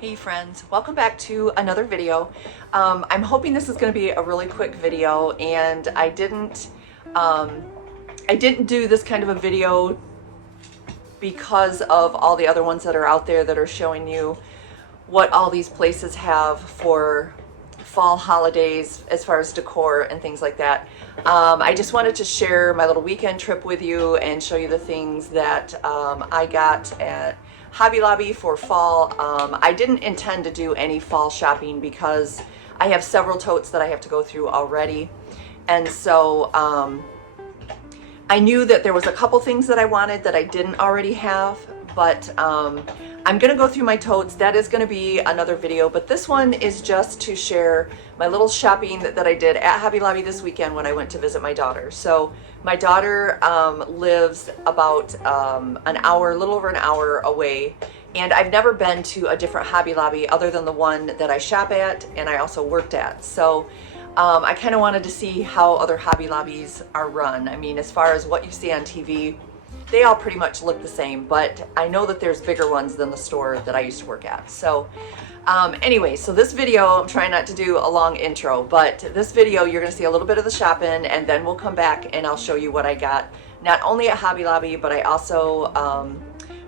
Hey friends, welcome back to another video. I'm hoping this is going to be a really quick video, and um, I didn't do this kind of a video because of all the other ones that are out there that are showing you what all these places have for fall holidays as far as decor and things like that. I just wanted to share my little weekend trip with you and show you the things that I got at Hobby Lobby for fall. I didn't intend to do any fall shopping because I have several totes that I have to go through already. And so I knew that there was a couple things that I wanted that I didn't already have, but I'm gonna go through my totes. That is gonna be another video, but this one is just to share my little shopping that I did at Hobby Lobby this weekend when I went to visit my daughter. So my daughter lives about an hour, a little over an hour away, and I've never been to a different Hobby Lobby other than the one that I shop at and I also worked at. So I kind of wanted to see how other Hobby Lobbies are run. I mean, as far as what you see on TV, they all pretty much look the same, but I know that there's bigger ones than the store that I used to work at. So anyway, so this video, I'm trying not to do a long intro, but this video, you're gonna see a little bit of the shopping, and then we'll come back and I'll show you what I got, not only at Hobby Lobby, but I also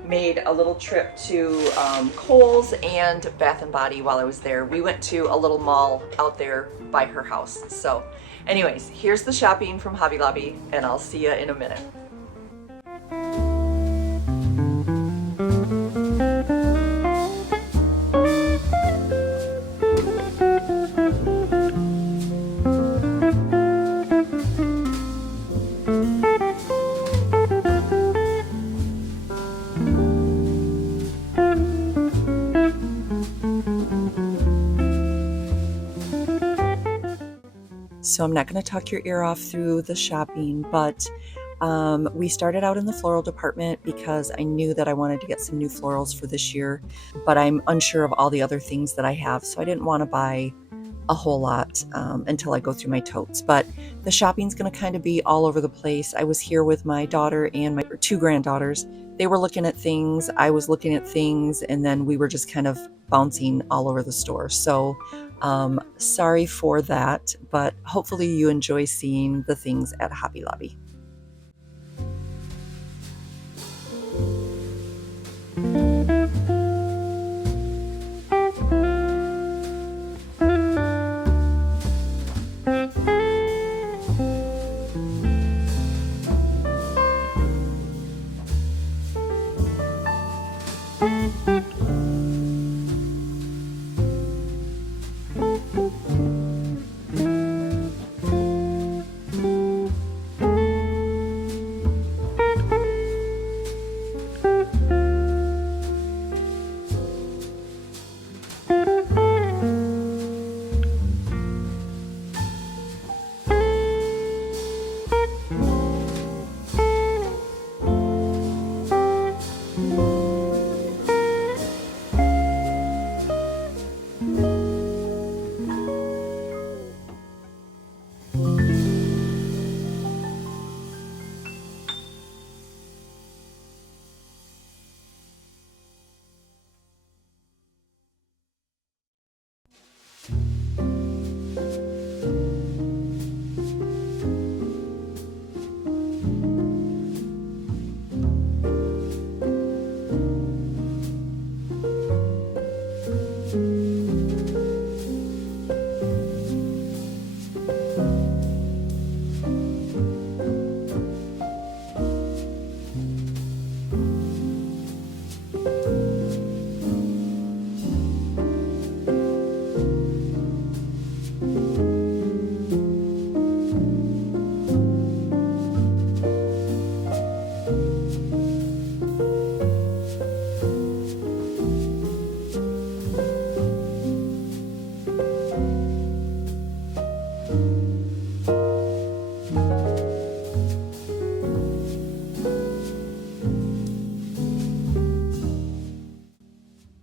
made a little trip to Kohl's and Bath and Body while I was there. We went to a little mall out there by her house. So anyways, here's the shopping from Hobby Lobby, and I'll see you in a minute. So I'm not going to talk your ear off through the shopping, but we started out in the floral department because I knew that I wanted to get some new florals for this year, but I'm unsure of all the other things that I have, so I didn't want to buy a whole lot until I go through my totes. But the shopping's going to kind of be all over the place. I was here with my daughter and my two granddaughters. They were looking at things, I was looking at things, and then we were just kind of bouncing all over the store. So sorry for that, but hopefully you enjoy seeing the things at Hobby Lobby.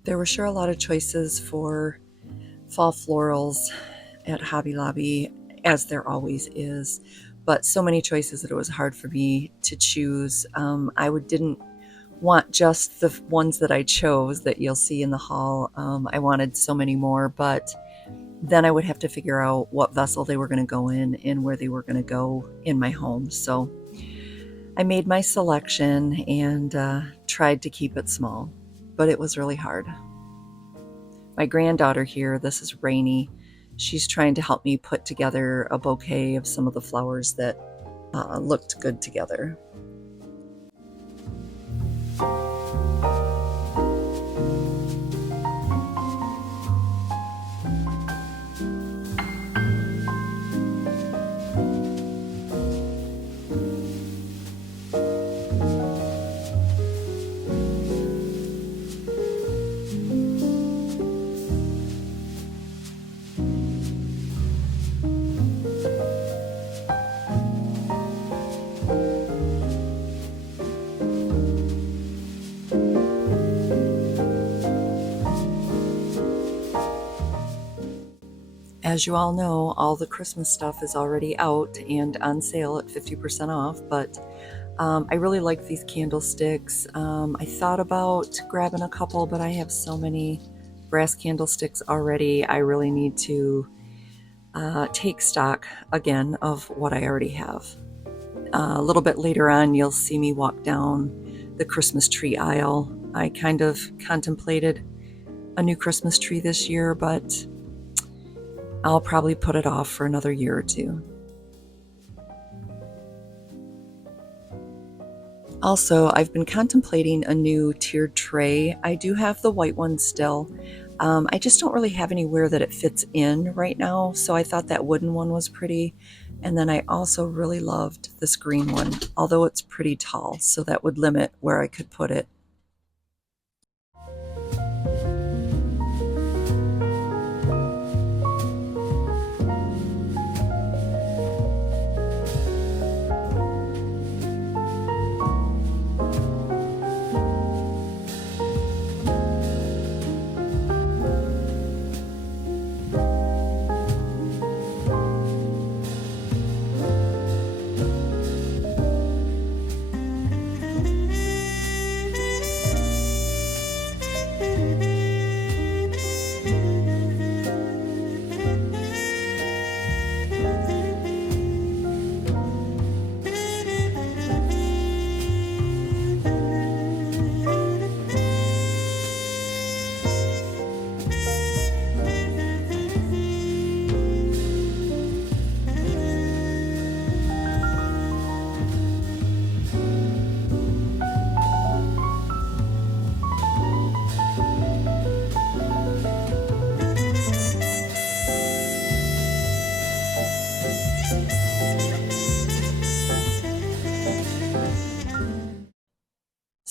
There were sure a lot of choices for fall florals at Hobby Lobby, as there always is, but so many choices that it was hard for me to choose. Didn't want just the ones that I chose that you'll see in the haul. I wanted so many more, but then I would have to figure out what vessel they were going to go in and where they were going to go in my home. So I made my selection and tried to keep it small, but it was really hard. My granddaughter here, this is Rainy, she's trying to help me put together a bouquet of some of the flowers that looked good together. As you all know, all the Christmas stuff is already out and on sale at 50% off, but I really like these candlesticks. I thought about grabbing a couple, but I have so many brass candlesticks already. I really need to take stock again of what I already have. A little bit later on, you'll see me walk down the Christmas tree aisle. I kind of contemplated a new Christmas tree this year, but I'll probably put it off for another year or two. Also, I've been contemplating a new tiered tray. I do have the white one still. I just don't really have anywhere that it fits in right now, so I thought that wooden one was pretty. And then I also really loved this green one, although it's pretty tall, so that would limit where I could put it.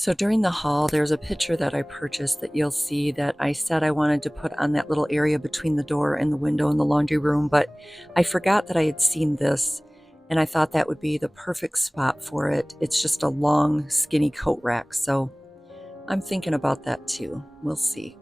So during the haul, there's a picture that I purchased that you'll see that I said I wanted to put on that little area between the door and the window in the laundry room, but I forgot that I had seen this and I thought that would be the perfect spot for it. It's just a long, skinny coat rack, so I'm thinking about that too. We'll see.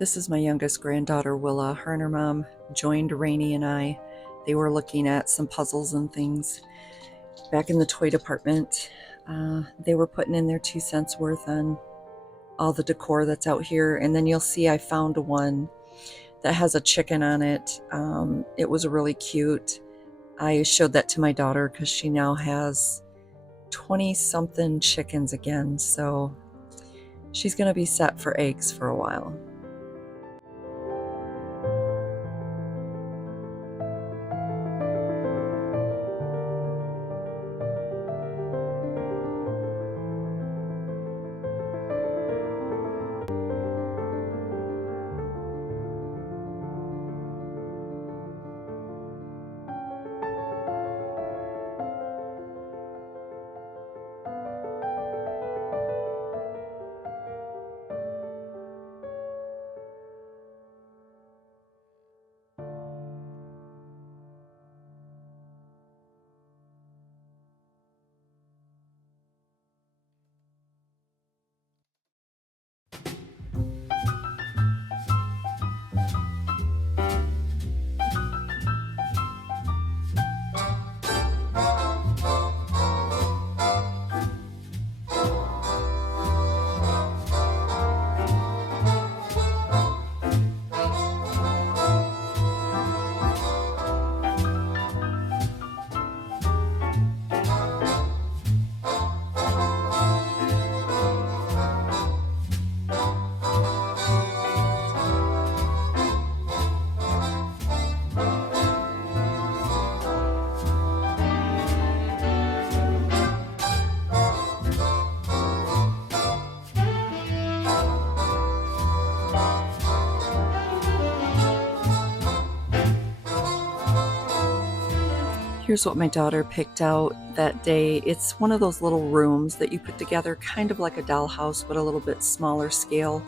This is my youngest granddaughter, Willa. Her and her mom joined Rainey and I. They were looking at some puzzles and things back in the toy department. They were putting in their 2 cents worth on all the decor that's out here. And then you'll see I found one that has a chicken on it. It was really cute. I showed that to my daughter because she now has 20-something chickens again. So she's going to be set for eggs for a while. Here's what my daughter picked out that day. It's one of those little rooms that you put together kind of like a dollhouse, but a little bit smaller scale.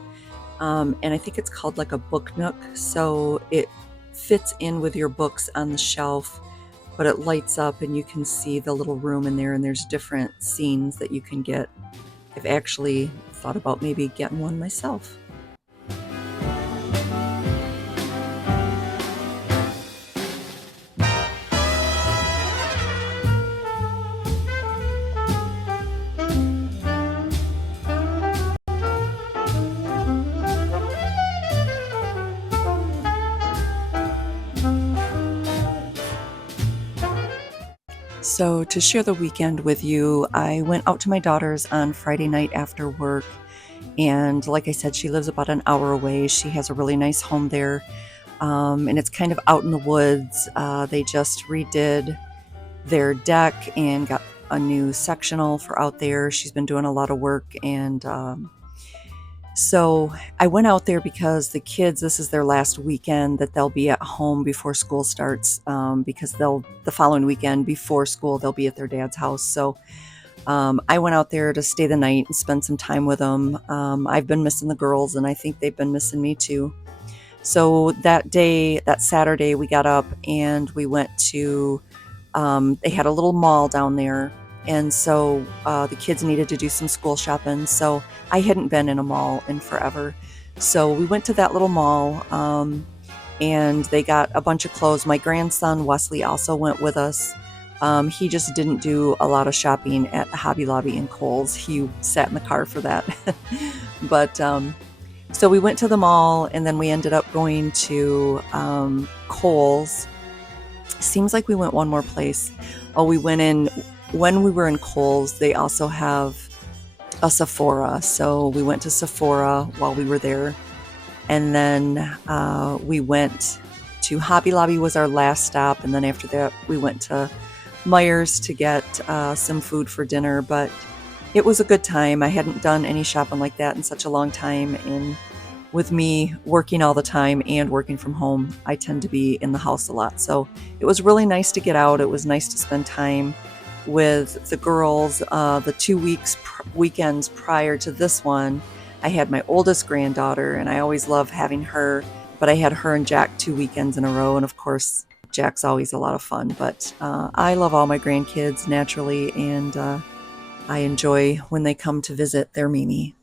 And I think it's called like a book nook. So it fits in with your books on the shelf, but it lights up and you can see the little room in there, and there's different scenes that you can get. I've actually thought about maybe getting one myself. So to share the weekend with you, I went out to my daughter's on Friday night after work. And like I said, she lives about an hour away. She has a really nice home there. And it's kind of out in the woods. They just redid their deck and got a new sectional for out there. She's been doing a lot of work, and so I went out there because the kids, this is their last weekend that they'll be at home before school starts, because the following weekend before school, they'll be at their dad's house. So I went out there to stay the night and spend some time with them. I've been missing the girls, and I think they've been missing me too. So that day, that Saturday, we got up and we went to, they had a little mall down there. And so the kids needed to do some school shopping. So I hadn't been in a mall in forever. So we went to that little mall, and they got a bunch of clothes. My grandson, Wesley, also went with us. He just didn't do a lot of shopping at Hobby Lobby and Kohl's. He sat in the car for that. But so we went to the mall, and then we ended up going to Kohl's. Seems like we went one more place. Oh, we went in, when we were in Kohl's, they also have a Sephora. So we went to Sephora while we were there. And then we went to Hobby Lobby was our last stop. And then after that, we went to Meijer's to get some food for dinner. But it was a good time. I hadn't done any shopping like that in such a long time. And with me working all the time and working from home, I tend to be in the house a lot. So it was really nice to get out. It was nice to spend time with the girls. The 2 weekends prior to this one, I had my oldest granddaughter, and I always love having her, but I had her and Jack 2 weekends in a row. And of course, Jack's always a lot of fun, but I love all my grandkids naturally, and I enjoy when they come to visit their Mimi.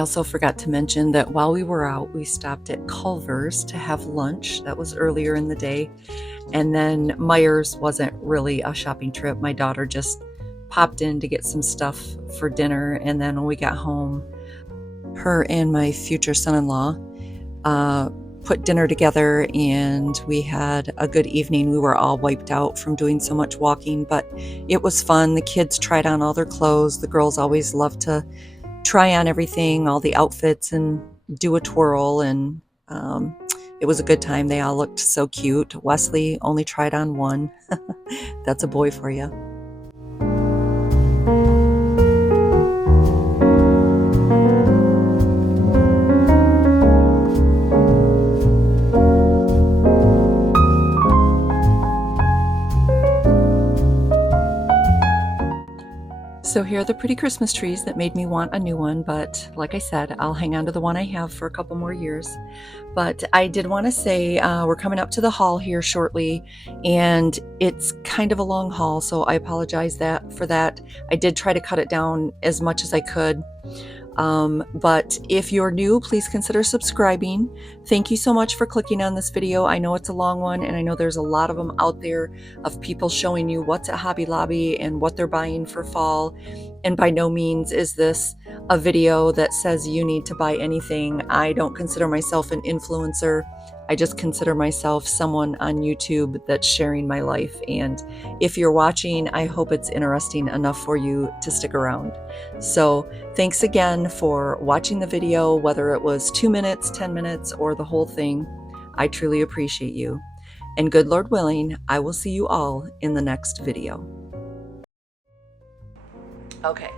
also forgot to mention that while we were out, we stopped at Culver's to have lunch. That was earlier in the day. And then Myers wasn't really a shopping trip. My daughter just popped in to get some stuff for dinner. And then when we got home, her and my future son-in-law put dinner together, and we had a good evening. We were all wiped out from doing so much walking, but it was fun. The kids tried on all their clothes. The girls always love to try on everything, all the outfits, and do a twirl, and it was a good time. They all looked so cute. Wesley only tried on one. That's a boy for you. So here are the pretty Christmas trees that made me want a new one, but like I said, I'll hang on to the one I have for a couple more years. But I did want to say we're coming up to the haul here shortly, and it's kind of a long haul, so I apologize for that. I did try to cut it down as much as I could. But if you're new, please consider subscribing. Thank you so much for clicking on this video. I know it's a long one, and I know there's a lot of them out there of people showing you what's at Hobby Lobby and what they're buying for fall. And by no means is this a video that says you need to buy anything. I don't consider myself an influencer. I just consider myself someone on YouTube that's sharing my life. And if you're watching, I hope it's interesting enough for you to stick around. So thanks again for watching the video, whether it was 2 minutes, 10 minutes, or the whole thing. I truly appreciate you. And good Lord willing, I will see you all in the next video. Okay,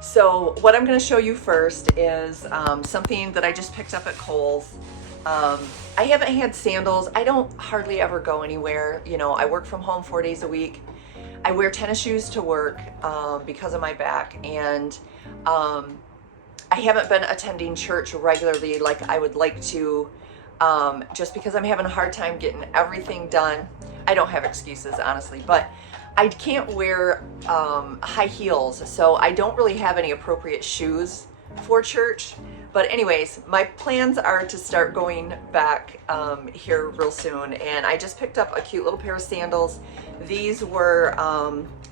so what I'm going to show you first is something that I just picked up at Kohl's. I haven't had sandals. I don't hardly ever go anywhere. You know, I work from home 4 days a week. I wear tennis shoes to work because of my back, and I haven't been attending church regularly like I would like to, just because I'm having a hard time getting everything done. I don't have excuses, honestly, but I can't wear high heels, so I don't really have any appropriate shoes for church. But anyways, my plans are to start going back here real soon, and I just picked up a cute little pair of sandals. These were,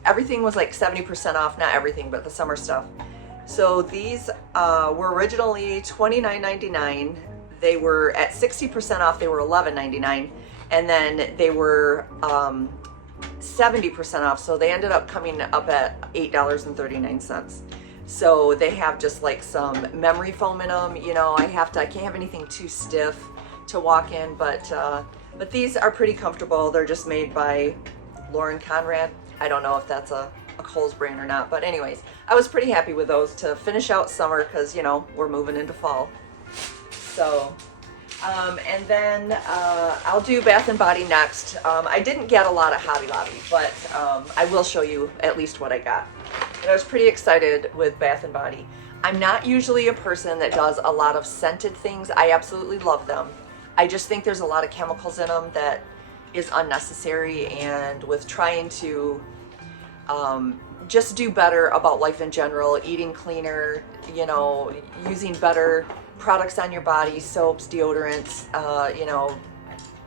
everything was like 70% off, not everything, but the summer stuff. So these were originally $29.99. They were at 60% off, they were $11.99, and then they were 70% off, so they ended up coming up at $8.39. So they have just like some memory foam in them. You know, I can't have anything too stiff to walk in, but these are pretty comfortable. They're just made by Lauren Conrad. I don't know if that's a Kohl's brand or not, but anyways, I was pretty happy with those to finish out summer, because you know, we're moving into fall. So and then I'll do Bath and Body next. I didn't get a lot at Hobby Lobby, but I will show you at least what I got. And I was pretty excited with Bath and Body. I'm not usually a person that does a lot of scented things. I absolutely love them. I just think there's a lot of chemicals in them that is unnecessary, and with trying to just do better about life in general, eating cleaner, you know, using better products on your body, soaps, deodorants, you know,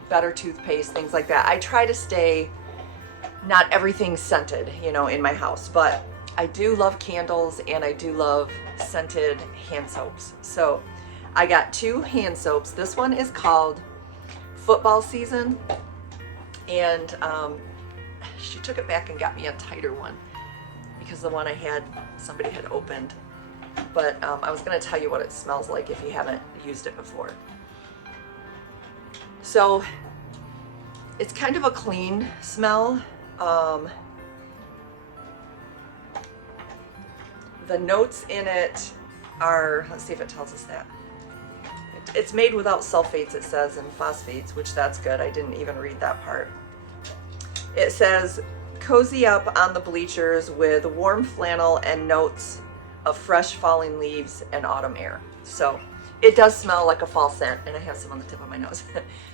better toothpaste, things like that. I try to stay, not everything scented, you know, in my house, but I do love candles, and I do love scented hand soaps. So I got 2 hand soaps. This one is called Football Season, and she took it back and got me a tighter one because the one I had, somebody had opened. But I was going to tell you what it smells like if you haven't used it before. So it's kind of a clean smell. The notes in it are, let's see if it tells us that. It's made without sulfates, it says, and phosphates, which that's good. I didn't even read that part. It says, cozy up on the bleachers with warm flannel and notes of fresh falling leaves and autumn air. So it does smell like a fall scent, and I have some on the tip of my nose.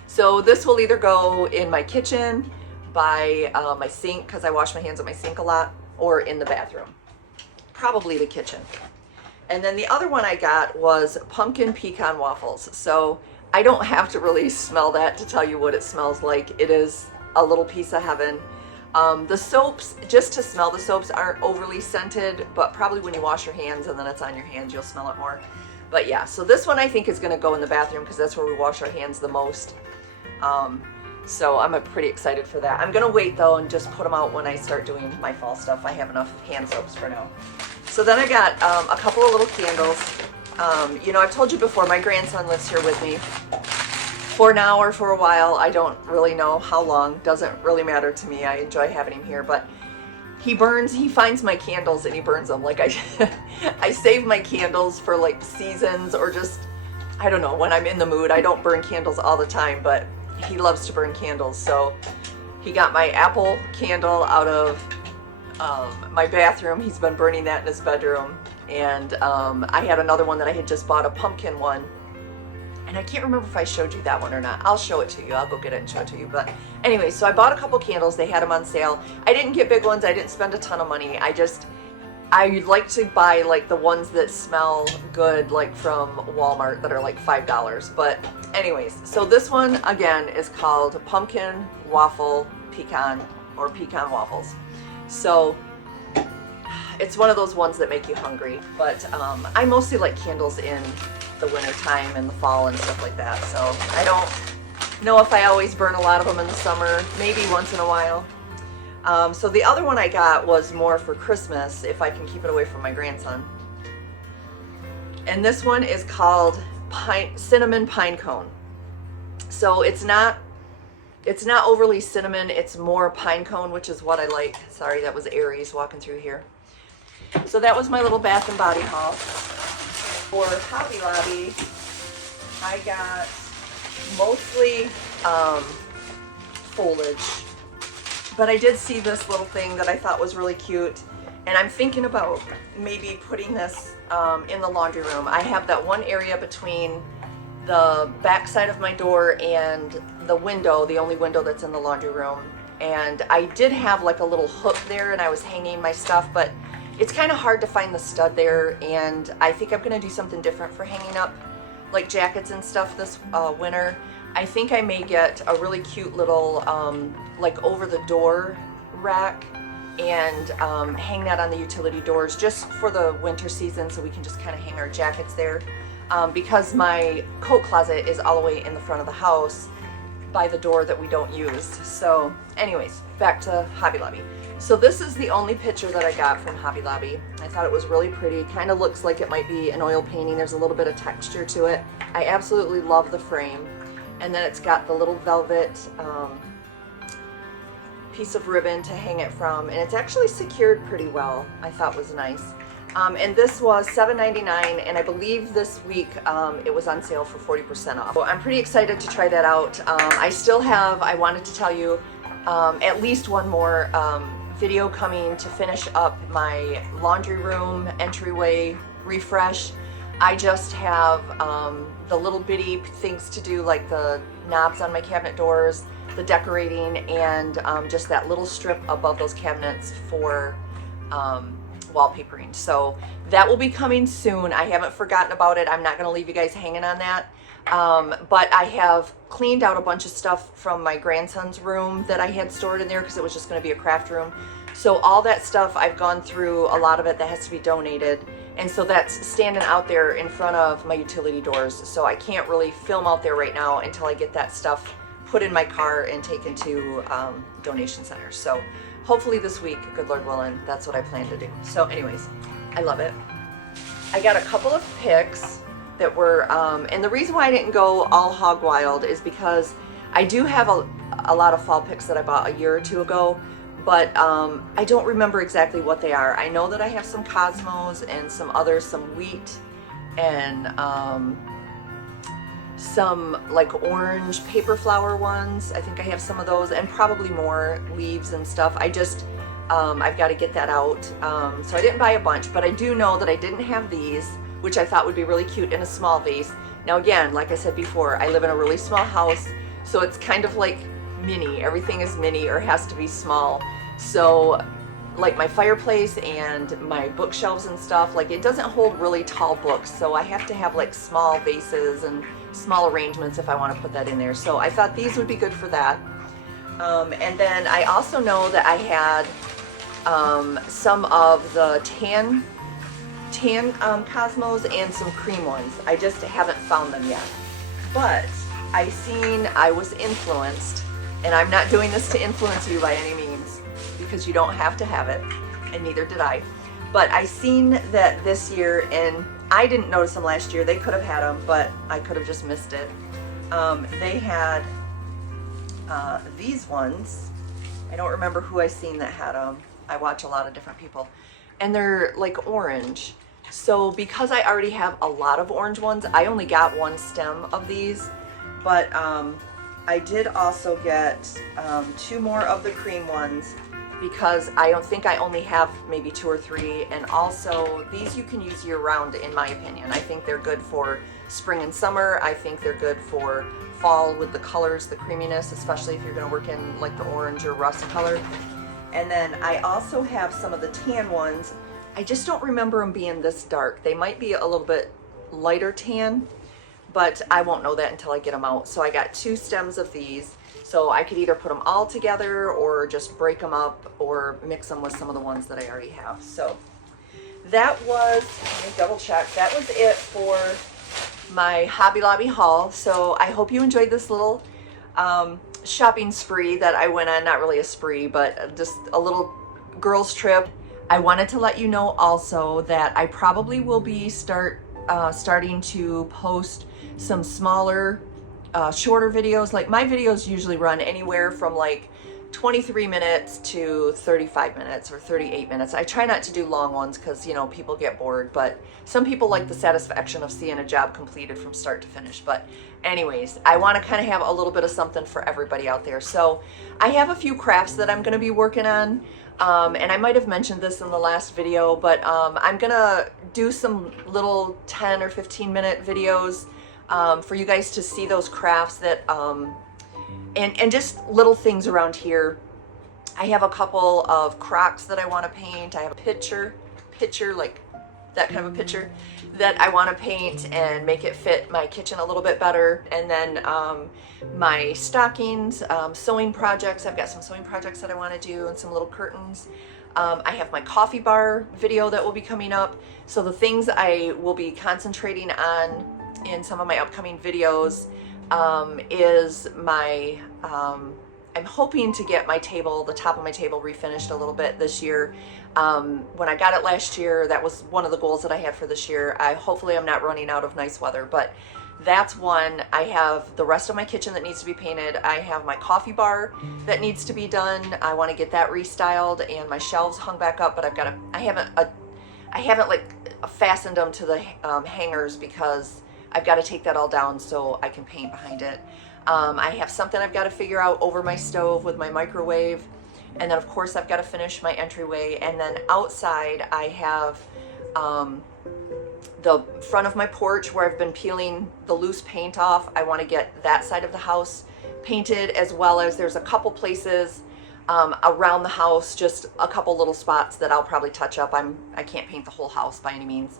So this will either go in my kitchen, by my sink, because I wash my hands at my sink a lot, or in the bathroom. Probably the kitchen. And then the other one I got was pumpkin pecan waffles. So I don't have to really smell that to tell you what it smells like. It is a little piece of heaven. The soaps, just to smell the soaps, aren't overly scented, but probably when you wash your hands and then it's on your hands, you'll smell it more. But yeah, so this one I think is gonna go in the bathroom because that's where we wash our hands the most. So I'm pretty excited for that. I'm gonna wait though and just put them out when I start doing my fall stuff. I have enough hand soaps for now. So then I got a couple of little candles. You know, I've told you before, my grandson lives here with me for now or for a while. I don't really know how long. Doesn't really matter to me. I enjoy having him here, but he finds my candles and he burns them. Like I save my candles for like seasons or just, I don't know, when I'm in the mood. I don't burn candles all the time, but he loves to burn candles. So he got my apple candle out of my bathroom. He's been burning that in his bedroom. And I had another one that I had just bought, a pumpkin one. And I can't remember if I showed you that one or not. I'll show it to you. I'll go get it and show it to you. But anyway, so I bought a couple candles. They had them on sale. I didn't get big ones. I didn't spend a ton of money. I like to buy like the ones that smell good, like from Walmart, that are like $5. But anyways, so this one again is called pumpkin waffle pecan, or pecan waffles. So it's one of those ones that make you hungry, but I mostly like candles in the winter time and the fall and stuff like that. So I don't know if I always burn a lot of them in the summer, maybe once in a while. So the other one I got was more for Christmas, if I can keep it away from my grandson. And this one is called cinnamon pine cone. So it's not overly cinnamon, it's more pine cone, which is what I like. Sorry, that was Aries walking through here. So that was my little Bath and Body haul. For Hobby Lobby, I got mostly foliage, but I did see this little thing that I thought was really cute, and I'm thinking about maybe putting this in the laundry room. I have that one area between the back side of my door and the window, the only window that's in the laundry room, and I did have like a little hook there and I was hanging my stuff, but it's kind of hard to find the stud there, and I think I'm gonna do something different for hanging up like jackets and stuff this winter. I think I may get a really cute little like over the door rack and hang that on the utility doors just for the winter season, so we can just kind of hang our jackets there. Because my coat closet is all the way in the front of the house by the door that we don't use. So anyways, back to Hobby Lobby. So this is the only picture that I got from Hobby Lobby. I thought it was really pretty. Kind of looks like it might be an oil painting. There's a little bit of texture to it. I absolutely love the frame. And then it's got the little velvet piece of ribbon to hang it from. And it's actually secured pretty well. I thought was nice. And this was $7.99, and I believe this week it was on sale for 40% off. So I'm pretty excited to try that out. I wanted to tell you, at least one more video coming to finish up my laundry room entryway refresh. I just have the little bitty things to do, like the knobs on my cabinet doors, the decorating, and just that little strip above those cabinets for wallpapering. So that will be coming soon. I haven't forgotten about it. I'm not going to leave you guys hanging on that. But I have cleaned out a bunch of stuff from my grandson's room that I had stored in there because it was just going to be a craft room. So all that stuff, I've gone through a lot of it that has to be donated. And so that's standing out there in front of my utility doors. So I can't really film out there right now until I get that stuff put in my car and taken to donation centers. So hopefully this week, good Lord willing, that's what I plan to do. So anyways, I love it. I got a couple of picks that were, and the reason why I didn't go all hog wild is because I do have a lot of fall picks that I bought a year or two ago, but I don't remember exactly what they are. I know that I have some Cosmos and some others, some wheat, and some like orange paper flower ones. I think I have some of those, and probably more leaves and stuff. I've got to get that out. So I didn't buy a bunch, but I do know that I didn't have these, which I thought would be really cute in a small vase. Now again, like I said before, I live in a really small house, so it's kind of like mini. Everything is mini or has to be small. So like my fireplace and my bookshelves and stuff, like it doesn't hold really tall books, so I have to have like small vases and small arrangements if I want to put that in there. So I thought these would be good for that. And then I also know that I had some of the tan Cosmos and some cream ones. I just haven't found them yet. But I was influenced, and I'm not doing this to influence you by any means, because you don't have to have it, and neither did I. But I seen that this year, and I didn't notice them last year. They could have had them, but I could have just missed it. They had these ones. I don't remember who I seen that had them. I watch a lot of different people, and they're like orange. So because I already have a lot of orange ones, I only got one stem of these, but I did also get 2 more of the cream ones, because I don't think I only have maybe 2 or 3. And also these you can use year round, in my opinion. I think they're good for spring and summer. I think they're good for fall with the colors, the creaminess, especially if you're going to work in like the orange or rust color. And then I also have some of the tan ones. I just don't remember them being this dark. They might be a little bit lighter tan, but I won't know that until I get them out. So I got 2 stems of these. So I could either put them all together or just break them up or mix them with some of the ones that I already have. So that was, let me double check, that was it for my Hobby Lobby haul. So I hope you enjoyed this little shopping spree that I went on. Not really a spree, but just a little girls trip. I wanted to let you know also that I probably will be starting to post some smaller, shorter videos. Like my videos usually run anywhere from like 23 minutes to 35 minutes or 38 minutes. I try not to do long ones because, you know, people get bored, but some people like the satisfaction of seeing a job completed from start to finish. But anyways, I want to kind of have a little bit of something for everybody out there. So I have a few crafts that I'm going to be working on. And I might have mentioned this in the last video, but I'm gonna do some little 10 or 15 minute videos for you guys to see those crafts that and just little things around here. I have a couple of Crocs that I want to paint. I have a picture like that kind of a picture that I want to paint and make it fit my kitchen a little bit better. And then my stockings, sewing projects. I've got some sewing projects that I want to do and some little curtains. I have my coffee bar video that will be coming up. So the things I will be concentrating on in some of my upcoming videos is my, I'm hoping to get my table, the top of my table, refinished a little bit this year. When I got it last year, that was one of the goals that I had for this year. Hopefully I'm not running out of nice weather, but that's one. I have the rest of my kitchen that needs to be painted. I have my coffee bar that needs to be done. I want to get that restyled, and my shelves hung back up, but I haven't like fastened them to the hangers because I've got to take that all down so I can paint behind it. I have something I've got to figure out over my stove with my microwave. And then of course I've got to finish my entryway. And then outside I have the front of my porch where I've been peeling the loose paint off. I want to get that side of the house painted, as well as there's a couple places around the house, just a couple little spots that I'll probably touch up. I can't paint the whole house by any means.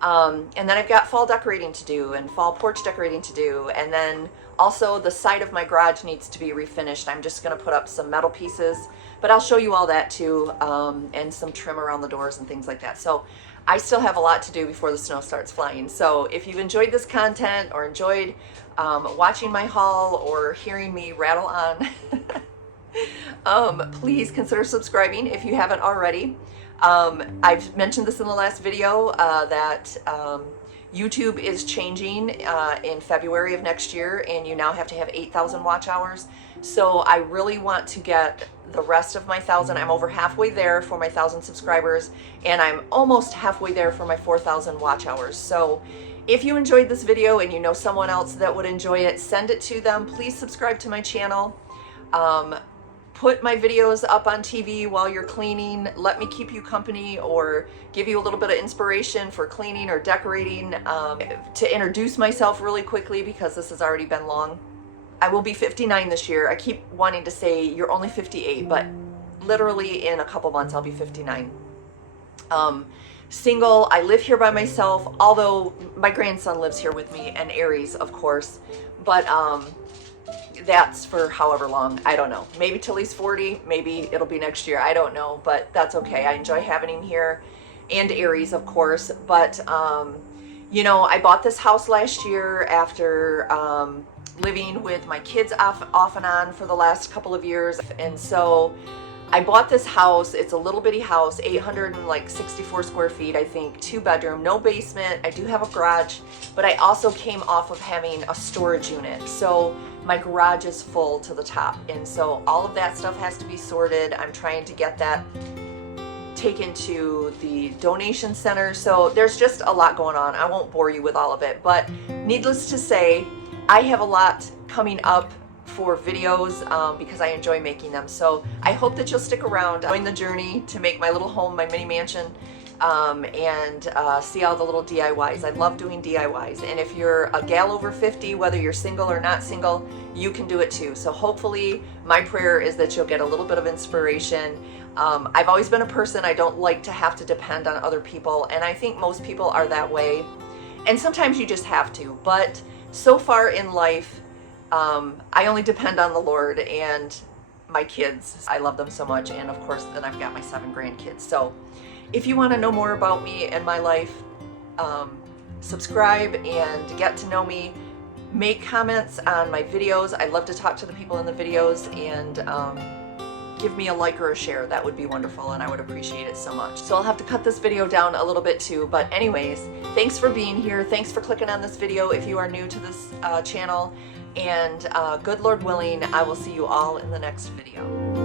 And then I've got fall decorating to do and fall porch decorating to do. And then also the side of my garage needs to be refinished. I'm just going to put up some metal pieces, but I'll show you all that too, and some trim around the doors and things like that. So I still have a lot to do before the snow starts flying. So if you've enjoyed this content or enjoyed watching my haul or hearing me rattle on, please consider subscribing if you haven't already. I've mentioned this in the last video that YouTube is changing in February of next year, and you now have to have 8,000 watch hours. So I really want to get the rest of my 1,000. I'm over halfway there for my 1,000 subscribers, and I'm almost halfway there for my 4,000 watch hours. So if you enjoyed this video and you know someone else that would enjoy it, send it to them. Please subscribe to my channel. Put my videos up on TV while you're cleaning. Let me keep you company or give you a little bit of inspiration for cleaning or decorating. To introduce myself really quickly, because this has already been long. I will be 59 this year. I keep wanting to say you're only 58, but literally in a couple months I'll be 59. Single, I live here by myself, although my grandson lives here with me, and Aries, of course, but that's for however long, I don't know, maybe till he's 40, maybe it'll be next year, I don't know, but that's okay. I enjoy having him here, and Aries, of course. But you know, I bought this house last year after living with my kids off and on for the last couple of years, and so I bought this house. It's a little bitty house, 864 square feet, I think, 2-bedroom, no basement. I do have a garage, but I also came off of having a storage unit. So my garage is full to the top. And so all of that stuff has to be sorted. I'm trying to get that taken to the donation center. So there's just a lot going on. I won't bore you with all of it, but needless to say, I have a lot coming up for videos because I enjoy making them. So I hope that you'll stick around, join the journey to make my little home, my mini mansion, and see all the little DIYs. I love doing DIYs. And if you're a gal over 50, whether you're single or not single, you can do it too. So hopefully my prayer is that you'll get a little bit of inspiration. I've always been a person, I don't like to have to depend on other people, and I think most people are that way. And sometimes you just have to, but so far in life, I only depend on the Lord and my kids. I love them so much, and of course then I've got my 7 grandkids. So if you want to know more about me and my life, subscribe and get to know me. Make comments on my videos. I love to talk to the people in the videos, and give me a like or a share. That would be wonderful, and I would appreciate it so much. So I'll have to cut this video down a little bit too, but anyways, thanks for being here. Thanks for clicking on this video if you are new to this channel. And good Lord willing, I will see you all in the next video.